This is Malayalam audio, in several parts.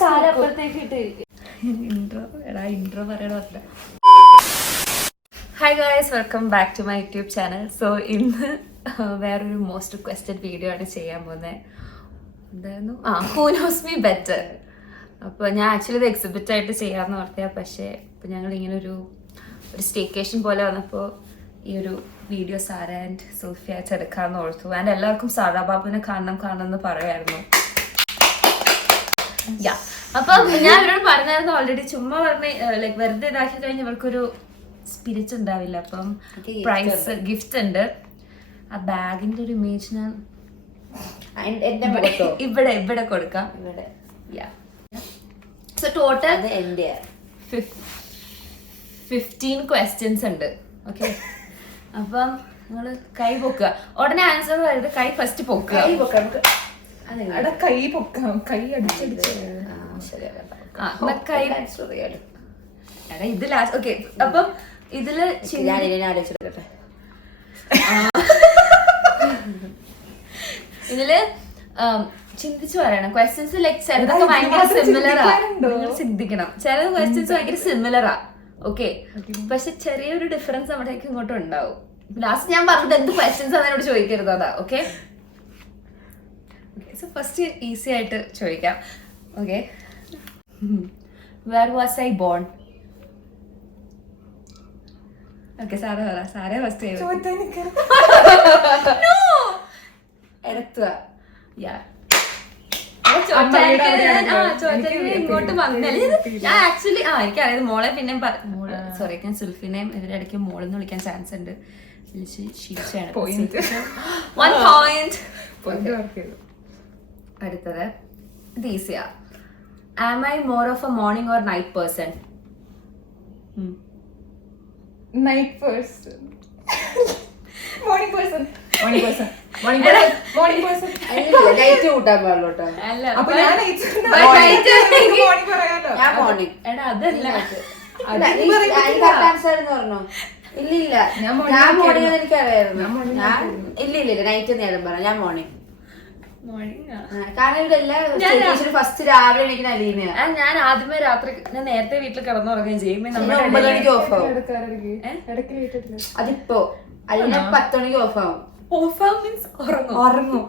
Hi guys, welcome back to my YouTube channel. So ഇന്ന് വേറൊരു മോസ്റ്റ് റിക്വസ്റ്റഡ് വീഡിയോ ആണ് ചെയ്യാൻ പോകുന്നത്. എന്തായിരുന്നു? Who knows me better. അപ്പോൾ ഞാൻ ആക്ച്വലി ഇത് എക്സിബിറ്റ് ആയിട്ട് ചെയ്യാമെന്ന് ഓർത്തിയാൽ, പക്ഷേ ഇപ്പം ഞങ്ങൾ ഇങ്ങനെ ഒരു സ്റ്റേക്കേഷൻ പോലെ വന്നപ്പോൾ ഈ ഒരു വീഡിയോ സാര ആൻഡ് സോഫിയ ആയിട്ട് എടുക്കാമെന്ന് ഓർത്തു. ആൻഡ് എല്ലാവർക്കും സാറാ ബാബുവിനെ കാണണം എന്ന് പറയുമായിരുന്നു. അപ്പം ഞാൻ ഇവരോട് പറഞ്ഞായിരുന്നു ഓൾറെഡി. ചുമ്മാ പറഞ്ഞ് ലൈക്ക് വെറുതെ ഇതാക്കി കഴിഞ്ഞ് ഇവർക്കൊരു സ്പിരിറ്റ് ഉണ്ടാവില്ല. അപ്പം പ്രൈസ് ഗിഫ്റ്റ് ഉണ്ട്. ആ ബാഗിന്റെ ഒരു ഇമേജ് ഞാൻ ഇവിടെ കൊടുക്കാം. സോ ടോട്ടൽ 15 ക്വസ്റ്റ്യൻസ് ഉണ്ട്. ഓക്കെ, അപ്പം നിങ്ങള് കൈ പൊക്കുക. ഉടനെ ആൻസർ വരുന്നത് കൈ ഫസ്റ്റ് പൊക്കുക. കൈ പൊക്കാം, കൈ അടിച്ചടിച്ച് ഇത് ലാസ്റ്റ്. ഓക്കെ, അപ്പം ഇതില് ഇതില് ചിന്തിച്ചു പറയണം. ക്വസ്റ്റ്യൻസ് ലൈക്ക് ചിലതൊക്കെ ഭയങ്കര സിമിലറാ. നിങ്ങൾ ചിന്തിക്കണം. ചില ക്വസ്റ്റ്യൻസ് ഭയങ്കര സിമിലറാ. ഓക്കെ, പക്ഷെ ചെറിയൊരു ഡിഫറൻസ് അവിടേക്ക് ഇങ്ങോട്ടും ഉണ്ടാവും. ലാസ്റ്റ് ഞാൻ പറഞ്ഞത് എന്ത് ക്വസ്റ്റ്യൻസ് ആണ് എന്നോട് ചോദിക്കരുത്, അതാ. ഓക്കെ, സോ ഫസ്റ്റ് ഈസി ആയിട്ട് ചോദിക്കാം. Okay, where was I born? Okay, സാറേ പറ. സാറേ ഫസ്റ്റ് ഇങ്ങോട്ട് വന്നല്ലേ. ഞാൻ ആക്ച്വലി എനിക്കറിയാം മോളെ. പിന്നെ സോറി, ഞാൻ സുൽഫിനെയും ഇവരുടെ ഇടയ്ക്ക് മോളെന്ന് വിളിക്കാൻ ചാൻസ് ഉണ്ട്. വിളിച്ച് ശീലിച്ചാണ്. 1 point. അടുത്തത് ഇത് ഈസിയാ. Am I more of a morning or night person? Night person. Morning person. Light കൂട്ടാൻ പാടില്ലോട്ടോ. അതല്ല, പറഞ്ഞോ. ഇല്ലില്ല, ഞാൻ മോർണിംഗ് എനിക്കറിയായിരുന്നു. ഞാൻ ഇല്ല നൈറ്റ് നേരം പറയാം. ഞാൻ മോർണിംഗ്. കാരണം ഇവരെല്ലാം ഫസ്റ്റ് രാവിലെ എണീക്കുന്ന അലീനയാ. ഞാൻ ആദ്യമേ രാത്രി ഞാൻ നേരത്തെ വീട്ടിൽ കിടന്നുറങ്ങുകയും ചെയ്യും. 9 മണിക്ക് ഓഫ് ആവും. അതിപ്പോ അലീന 10 മണിക്ക് ഓഫ് ആവും. മീൻസ് ഉറങ്ങും.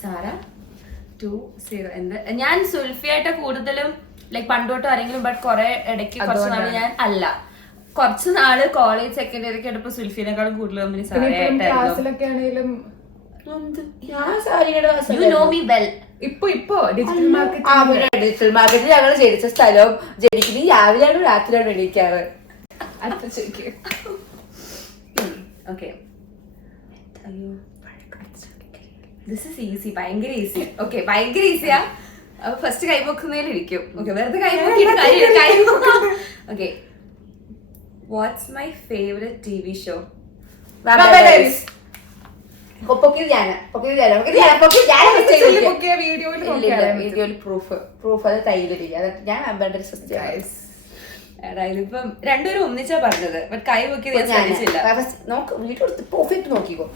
സാര 2-0. ഞാൻ സുൽഫിയായിട്ട് കൂടുതലും ലൈക്ക് പണ്ടോട്ട് ആരെങ്കിലും, ബട്ട് കുറെ ഇടയ്ക്ക് കുറച്ച് നാള് ഞാൻ അല്ല. കുറച്ച് നാള് കോളേജ് സെക്കൻഡറി എടുപ്പോ സുൽഫിനെക്കാളും കൂടുതൽ കമ്പനി സാരയായിട്ടായിരുന്നു. ഡിജിറ്റൽ മാർക്കറ്റിൽ ഞങ്ങൾ ജനിച്ച സ്ഥലവും ജനിക്കുന്നത് രാവിലെയാണ് രാത്രിയാണ് എണീക്കാറ്. ഭയങ്കര ഈസിയാ. അപ്പൊ ഫസ്റ്റ് കൈപൊക്കുന്നതിലിരിക്കും. ഓക്കെ, വെറുതെ കൈപൊക്കിയിട്ട് okay, what's my favourite TV show? വീഡിയോയിൽ പ്രൂഫ് അത് തൈലിരിക്കും. ഞാൻ ഇതിപ്പം രണ്ടുപേരും ഒന്നിച്ചാ പറഞ്ഞത്. ബട്ട് കൈ പൊക്കിയത് വീഡിയോ പെർഫെക്റ്റ് നോക്കിക്കോ.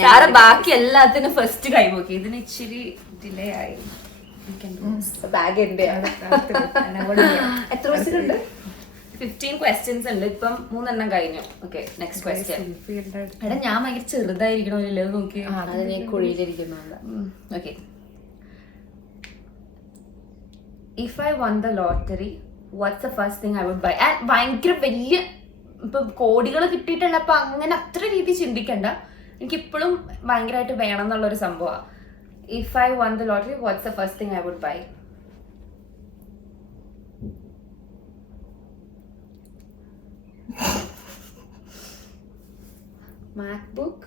സാറ് ബാക്കി എല്ലാത്തിനും ഫസ്റ്റ് കൈ പൊക്കി. ഇതിന് ഇച്ചിരി ഡിലേ ആയി. ബാഗ് എന്റെ എത്ര ക്വസ്റ്റ്യൻ? 15 ക്വസ്റ്റ്യൻസ് ഉണ്ട്. ഇപ്പം 3 എണ്ണം കഴിഞ്ഞു. Okay, next question. എടാ, ഞാൻ ഭയങ്കര ചെറുതായിരിക്കണോ നോക്കി. കുഴിയിലിരിക്കുന്നു. Okay, if I won the lottery what's the first thing I would buy? ഭയങ്കര വലിയ ഇപ്പൊ കോടികൾ കിട്ടിയിട്ടുള്ളപ്പോ അങ്ങനെ അത്ര രീതി ചിന്തിക്കണ്ട. എനിക്കിപ്പോഴും ഭയങ്കരമായിട്ട് വേണം എന്നുള്ളൊരു സംഭവമാണ്. If I won the lottery what's the first thing I would buy? MacBook?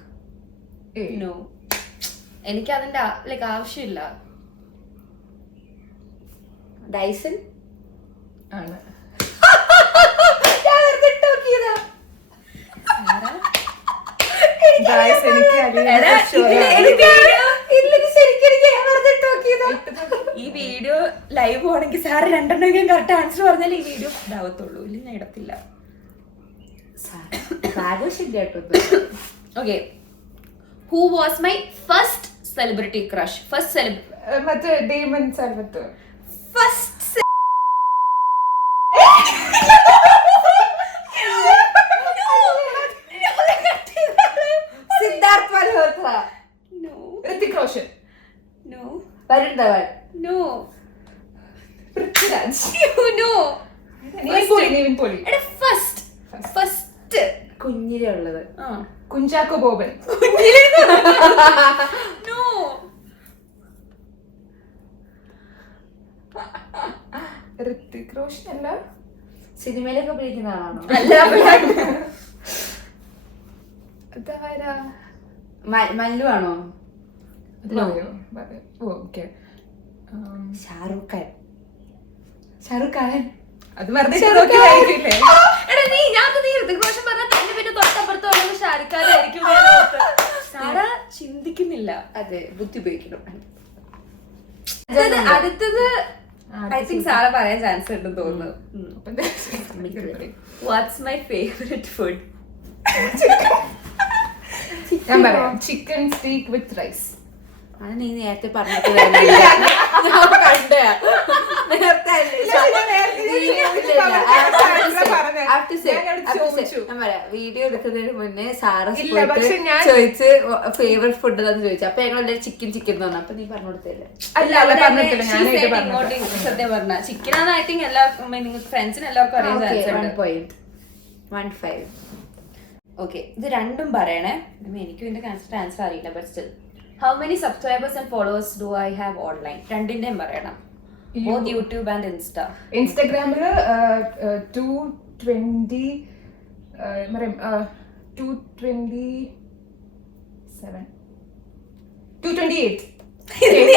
No, എനിക്ക് അതിന്റെ ലൈക്ക് ആവശ്യമില്ല. ഡൈസൺ ആണ്. ഈ വീഡിയോ ലൈവ് പോണെങ്കിൽ സാറ് 2 എണ്ണം കറക്റ്റ് ആൻസർ പറഞ്ഞാൽ ഈ വീഡിയോ ഇതാവത്തുള്ളൂ. ഇല്ല, ഞാൻ ഇടത്തില്ല. Okay, who was my first celebrity crush? മറ്റേ Damon Salvatore. First Sidharth Malhotra. No Hrithik Roshan. No Varun Dhawan. No Prithviraj. No Nivin Pauly. എടാ ഫസ്റ്റ് കുഞ്ഞിലെ ഉള്ളത്. ആ കുഞ്ചാക്കോ ബോബൻ. നോ ഋതിക് റോഷൻ അല്ല. സിനിമയിലൊക്കെ അഭിനയിക്കുന്ന ആളാണോ? അതാരാ? മല്ലു ആണോ? ഓക്കെ. ഷാറൂഖ് ഖാൻ. ഷാറുഖ് ഖാൻ. അത് വെറുതെ എടാ നീ ഋതിക് റോഷൻ പറഞ്ഞാൽ തന്നെ പിന്നെ തൊട്ടപ്പുറത്ത് ഉള്ളത് ഷാരൂഖ് ഖാൻ ആയിരിക്കും. സാറ ചിന്തിക്കുന്നില്ല. അതെ, ബുദ്ധി ഉപയോഗിക്കണം. അടുത്തത് ഐ തിങ്ക് സാറ പറയാൻ ചാൻസ് ഉണ്ടെന്ന് തോന്നുന്നു. What's my favourite food? ഞാൻ പറയാം, ചിക്കൻ സ്റ്റീക്ക് വിത്ത് റൈസ്. അത് നീ നേരത്തെ പറഞ്ഞിട്ട് വീഡിയോ എടുക്കുന്നതിന് മുന്നേ സാറ് ചോദിച്ച് ഫേവറേറ്റ് ഫുഡ് എന്ന് ചോദിച്ചു. അപ്പൊ ഞങ്ങൾ ചിക്കൻ എന്ന് പറഞ്ഞു. അപ്പൊ നീ പറഞ്ഞു കൊടുത്തില്ലേ? സത്യം പറഞ്ഞ ചിക്കനാണ് ഐ തിങ്ക് എല്ലാ ഫ്രണ്ട്സിന് എല്ലാവർക്കും അറിയാൻ ചാൻസ് ഉണ്ട്. 1.15. ഓക്കെ, ഇത് രണ്ടും പറയണേ. എനിക്കും ഇതിന്റെ ആൻസർ അറിയില്ല. But still, how many subscribers and followers do I have online? രണ്ടിന്റെയും പറയണം. Both YouTube and Insta. ഇൻസ്റ്റഗ്രാമില് 227.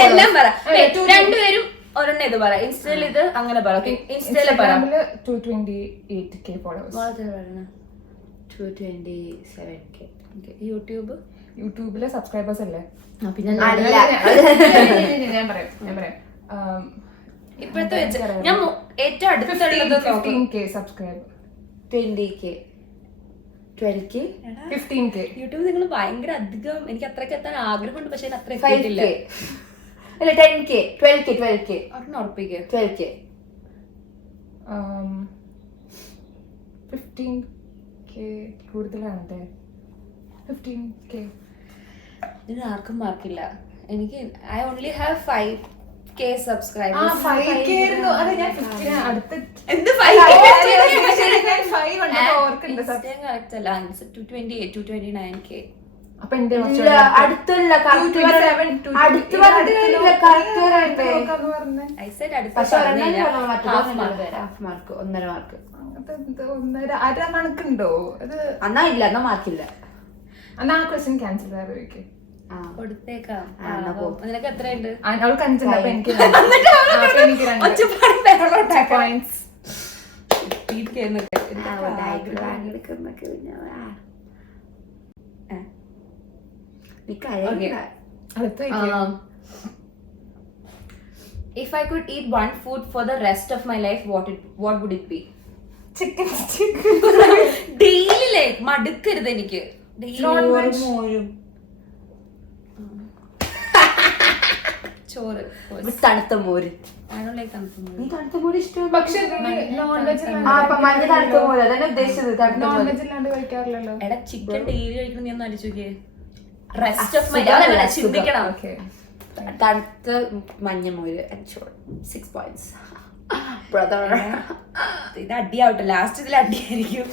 എല്ലാം പറ. രണ്ടുപേരും ഒരെണ്ണം ഇത് പറ. ഇൻസ്റ്റയിൽ ഇത് അങ്ങനെ പറ. ഇൻസ്റ്റയില് പറ. 228k followers. 227k. യൂട്യൂബിലെ സബ്സ്ക്രൈബേഴ്സ് അല്ലേ? പിന്നെ ഞാൻ പറയാം. ഇപ്പോഴത്തെ വെച്ച് ഞാൻ ഏറ്റവും അടുത്തുള്ളത് 15k subscribe. 20k. 12k. 15k. YouTube നിങ്ങൾ ഭയങ്കര അധികം. എനിക്ക് അത്രയ്ക്ക് എത്താൻ ആഗ്രഹമുണ്ട്, പക്ഷെ അത്ര 5k. അല്ല 10k. 12k. ഒരെണ്ണം ഉറപ്പിക്കുക. 12k. 15k കൂടുതലാണ്. 15k. ഇതിന് ആർക്കും മാർക്കില്ല. എനിക്ക് I only have 5k subscribers. 5k ആയിരുന്നു. അത് ഞാൻ 15 അടുത്ത എന്ത് 5 ഓർക്കുന്നുണ്ട്. സത്യം കറക്റ്റ് അല്ല. 228 229k. അപ്പൊ എന്റെ അടുത്തുള്ള ഐ സെഡ് അടുത്ത ഹാഫ് മാർക്ക് 1.5 മാർക്ക്. അര കണക്കുണ്ടോ? അത് എന്നാ ഇല്ല, എന്നാ മാർക്കില്ല. എന്നാ ആ ക്വസ്റ്റ്യൻ ക്യാൻസൽ ചെയ്യാറിരിക്കും. കൊടുത്തേക്കാം. നിനക്ക് എത്രയുണ്ട്? അവൾക്ക് 5 ഉണ്ട്. അപ്പൊ എനിക്ക് points. If I could eat one food for the rest of my life, what would it be? Chicken stick. Daily like മടുക്കരുത് എനിക്ക്. ചോറ്. തണുത്ത മോര്. നീ തണുത്ത മോര് ഇഷ്ടം? പക്ഷെ നോൺ വെജ് മഞ്ഞ തണുത്ത മോര് അതന്നെ ഉദ്ദേശിച്ചത്. നോൺ വെജ് ഇല്ലാണ്ട് കഴിക്കാറില്ലല്ലോ. എടാ ചിക്കൻ ഡെയിലി കഴിക്കണം. നീ ഒന്ന് ആലോചിച്ച് നോക്കിയേ. റെസ്റ്റ് ഓഫ് മൈ ലൈഫ് ചിന്തിക്കണം. തണുത്ത മഞ്ഞ മോര്. 6 points. ബ്രദർ, ഇത് അടിയാവട്ടെ. ലാസ്റ്റ് ഇതിൽ അടിയായിരിക്കും.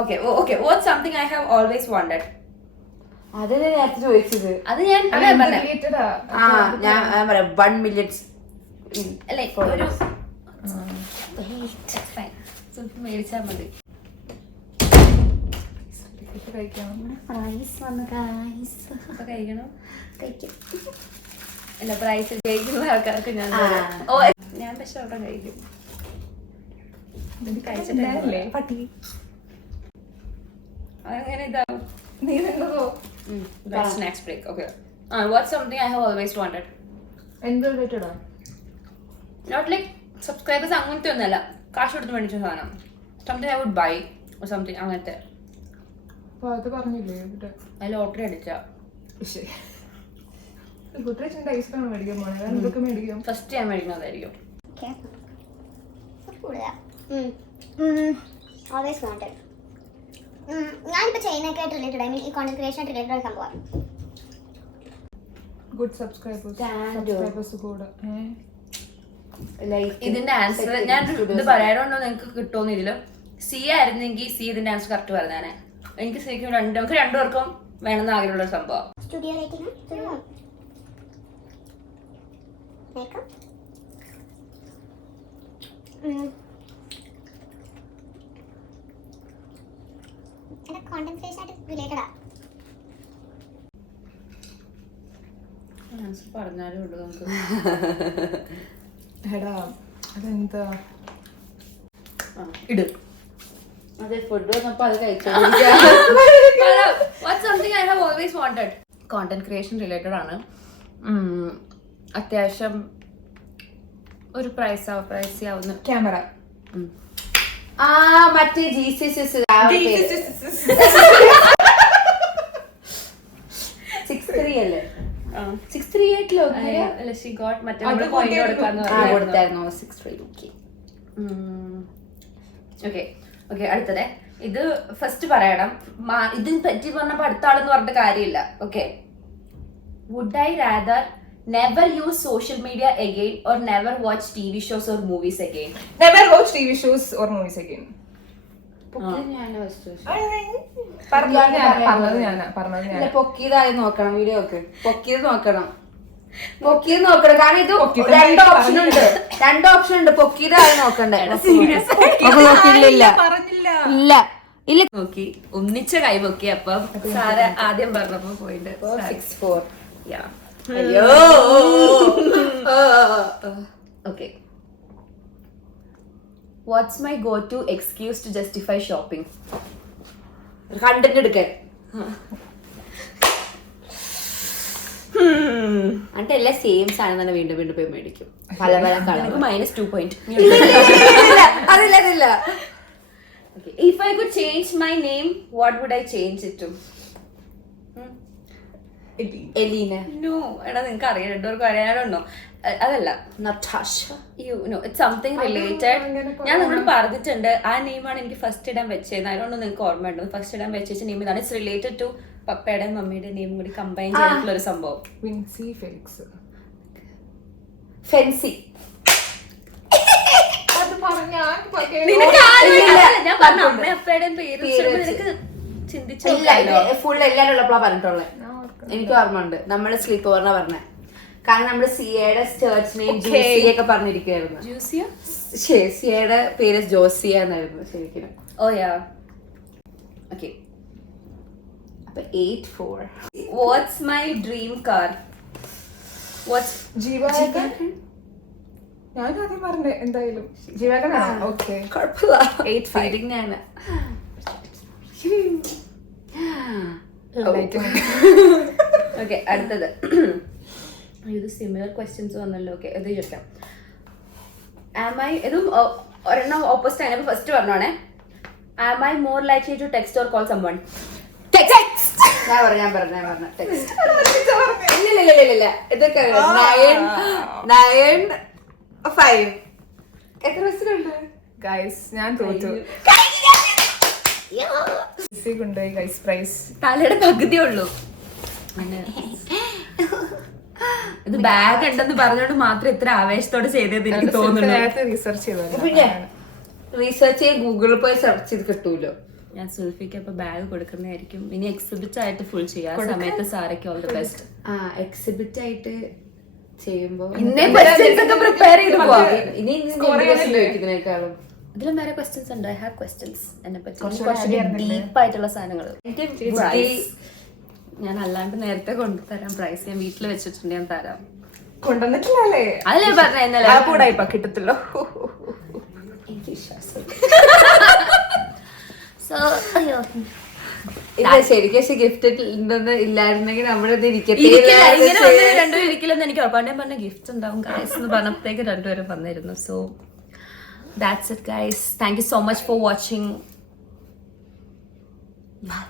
Okay, what's something I have always wanted? അതല്ലേ നേരത്തെ ചോദിച്ചത്. അത് ഞാൻ റിലേറ്റഡാ. ഞാൻ പറയാം 1 million. മേടിച്ചാൽ മതി. കഴിക്കണം. അല്ല, പ്രൈസ് കഴിക്കുന്ന ആൾക്കാർക്ക് ഞാൻ പക്ഷെ അവിടെ കഴിക്കും. കഴിച്ചിട്ടല്ലേ പട്ടി. അങ്ങനെ ഇതാവും. നീ നിന്നതോ? Next break. Okay. What's something I have always wanted? എന്ത് റിലേറ്റഡാ? Not like subscribers അങ്ങനത്തെ ഒന്നല്ല. കാശ് കൊടുത്ത് മേടിച്ച സാധനം. Something I would buy or something അങ്ങനത്തെ. അത് പറഞ്ഞില്ലേ? ലോട്ടറി അടിച്ച ഗുഡ്രേച്ചിന്റെ ഐസ്ക്രീം മേടിക്കാൻ പോണേ വേറെ എന്തൊക്കെ മേടിക്കും ഫസ്റ്റ് ഞാൻ മേടിക്കുന്നതായിരിക്കും. Always wanted. ഞാനിപ്പോൾ ചെയ്യുന്നതൊക്കെ ആയിട്ട് റിലേറ്റഡ്, ഐ മീൻ ഈ കോണ്ടന്റ് ക്രിയേഷൻ ആയിട്ട് റിലേറ്റഡ് ആയ സംഭവം. ഗുഡ് സബ്സ്ക്രൈബേഴ്സ് കൂടെ ഇതിന്റെ ആൻസർ ഞാൻ ഇത് പറയാനുണ്ടോ നിങ്ങൾക്ക് കിട്ടുമെന്ന് ഇതില് സി ആയിരുന്നെങ്കിൽ സി ഇതിന്റെ ആൻസർ കറക്റ്റ് പറഞ്ഞാനെ. എനിക്ക് ശരിക്കും നമുക്ക് രണ്ടുപേർക്കും വേണമെന്ന് ആഗ്രഹമുള്ള ഒരു സംഭവം. സ്റ്റുഡിയോ ലൈറ്റിംഗ് മേക്കപ്പ് അല്ല കോണ്ടന്റ് ക്രിയേഷൻ ആയിട്ട് റിലേറ്റഡാ. ആൻസർ പറഞ്ഞാലേ ഉള്ളൂ നമുക്ക്. എടാ അതെന്താ ഇട്. അതെ ഫുഡ് വന്നപ്പോ അത് കഴിച്ചു. What's something I have always wanted? Content creation related ആണ്. അത്യാവശ്യം ഒരു പ്രൈസ് ആവുന്ന ക്യാമറ. ആ മറ്റേ GCC 638 അല്ലേ? 638 അല്ല she got മറ്റേ നമ്മള് coin കൊടുക്കാന്ന് കൊടുത്തായിരുന്നു 638. ഓക്കെ ഓക്കെ അടുത്തത് ഇത് ഫസ്റ്റ് പറയണം. ഇതിന് പറ്റി പറഞ്ഞപ്പോ അടുത്ത ആളെന്ന് പറഞ്ഞിട്ട് കാര്യമില്ല. Okay, would I rather never use social media again or never watch TV shows or movies again? Never watch TV shows or movies again. പറഞ്ഞത് ഞാനാ. പൊക്കിയതായി നോക്കണം, വീഡിയോ ഒക്കെ പൊക്കിയത് നോക്കണം കാരണം ഇത് രണ്ട് ഓപ്ഷൻ ഉണ്ട്. പൊക്കിയതായി നോക്കണ്ടേ? ഇല്ല നോക്കി ഒന്നിച്ച കൈ പൊക്കി. അപ്പൊ സാര ആദ്യം പറഞ്ഞപ്പോ പോയിന്റ് 64. അയ്യോ. Okay, what's my go to excuse to justify shopping? Content എടുക്കാൻ എന്നിട്ട് എല്ലാം സെയിം സാധനം തന്നെ വീണ്ടും വീണ്ടും പോയി മേടിക്കും. പല പല കളർ. -2 point. അതില്ല. Okay, if I could change my name, what would I change it to? Eleena. No, എടാ നിങ്ങൾക്ക് അറിയാം, രണ്ടുപേർക്കും അറിയാനുണ്ടോ? അതല്ല, നട്ടാഷ. It's something related. ഞാൻ നിങ്ങളോട് പറഞ്ഞിട്ടുണ്ട് ആ നെയിമാണ് എനിക്ക് ഫസ്റ്റ് ഇടാൻ വെച്ചത്. അതുകൊണ്ട് നിങ്ങൾക്ക് ഓർമ്മ ഉണ്ടോ? ഫസ്റ്റ് ഇടാൻ വെച്ച നെയിം ഇതാണ്. ഇറ്റ്സ് റിലേറ്റഡ് ടു പപ്പയുടെയും മമ്മിയുടെ നെയിം കൂടി കമ്പൈൻ ചെയ്തിട്ടുള്ള ഒരു സംഭവം. വിൻസി ഫെലിക്സ്. ഫെൻസി. അത് പറഞ്ഞ ഞാൻ പറഞ്ഞ അമ്മ അപ്പയുടെയും പേര് നിനക്ക് ചിന്തിച്ചു ഫുൾ എല്ലാരും ഉള്ളപ്പോഴാ പറഞ്ഞിട്ടുള്ളത്. എനിക്ക് ഓർമ്മ ഉണ്ട്. നമ്മള് സ്ലീപ്പ് ഓവറിനാ പറഞ്ഞത്. കാരണം നമ്മള് സിയയുടെ ചേർച്ച് നെയിം ജൂസിയ ഒക്കെ പറഞ്ഞിരിക്കുകയായിരുന്നു. സിയയുടെ പേര് ജോസിയ എന്നായിരുന്നു ശരിക്കും. ഓ യാ. ഓക്കെ, അപ്പൊ 84. What's my dream car? What's Jeevan. ഞാൻ ആദ്യം പറഞ്ഞേ എന്തായാലും ജീവകനാണ്. ഓക്കെ, കുഴപ്പമില്ല. 8 ആണ്. ഓക്കെ, അടുത്തത്. ഇത് സിമിലർ ക്വസ്റ്റ്യൻസ് വന്നല്ലോ. ഓക്കെ, ഇത് ചോദിക്കാം. ഇതും ഒരെണ്ണം ഓപ്പോസിറ്റ് ആണ്. First പറഞ്ഞോണേ. Am I more likely to text or call someone? ഞാൻ പറഞ്ഞ ടെക്സ്റ്റ്. ഇല്ല ഇതൊക്കെ 9-5. എത്ര വയസ്സിലുണ്ട് ഗൈസ്? ഞാൻ തോറ്റു. കൊണ്ടുപോയി ഗൈസ് പ്രൈസ്. തലയുടെ പകുതിയേ ഉള്ളൂ. ഇത് ബാഗ് ഉണ്ടെന്ന് പറഞ്ഞോണ്ട് മാത്രം ഇത്ര ആവേശത്തോടെ ചെയ്തത് എനിക്ക് തോന്നുന്നു. റീസെർച്ച് ചെയ്തു. പിന്നെ റീസെർച്ച് ചെയ്യാൻ ഗൂഗിളിൽ പോയി സെർച്ച് ചെയ്ത് കിട്ടൂലോ. ഞാൻ സുൽഫിക്ക് അപ്പൊ ബാഗ് കൊടുക്കുന്നതായിരിക്കും. ഇനി എക്സിബിറ്റ് ആയിട്ട് ഫുൾ ചെയ്യാം. സമയത്ത് സാരയ്ക്ക് ഓൾ ദി ബെസ്റ്റ്. എക്സിബിറ്റ് ആയിട്ട് ചെയ്യുമ്പോ പ്രിപ്പയർ ചെയ്ത് പോവാം. ഇനി ചോദിക്കുന്നതിനേക്കാളും ഇതിലും വേറെ ക്വസ്റ്റ്യൻസ് ഉണ്ട്. ഐ ഹാവ് ക്വസ്റ്റ്യൻസ് എന്നെ പറ്റി കുറച്ച് ഡീപ്പ് ആയിട്ടുള്ള സാധനങ്ങൾ. ഞാൻ അല്ലാണ്ട് നേരത്തെ കൊണ്ടുതരാം. പ്രൈസ് ഞാൻ വീട്ടിൽ വെച്ചിട്ടുണ്ട്, ഞാൻ തരാം. കൊണ്ടുവന്നിട്ടില്ലേ? അതല്ലേ പറഞ്ഞ കിട്ടത്തില്ലോ. ശരിക്കും ഗിഫ്റ്റ് ഇല്ലായിരുന്നെങ്കിൽ നമ്മളിത് രണ്ടുപേരും ഇരിക്കില്ലെന്ന് എനിക്ക് ഉറപ്പാണ്. ഞാൻ പറഞ്ഞ ഗിഫ്റ്റ് ഉണ്ടാവും ഗൈസ് എന്ന് പറഞ്ഞപ്പോഴത്തേക്ക് രണ്ടുപേരും വന്നിരുന്നു. So that's it guys. Thank you so much for watching. Bye.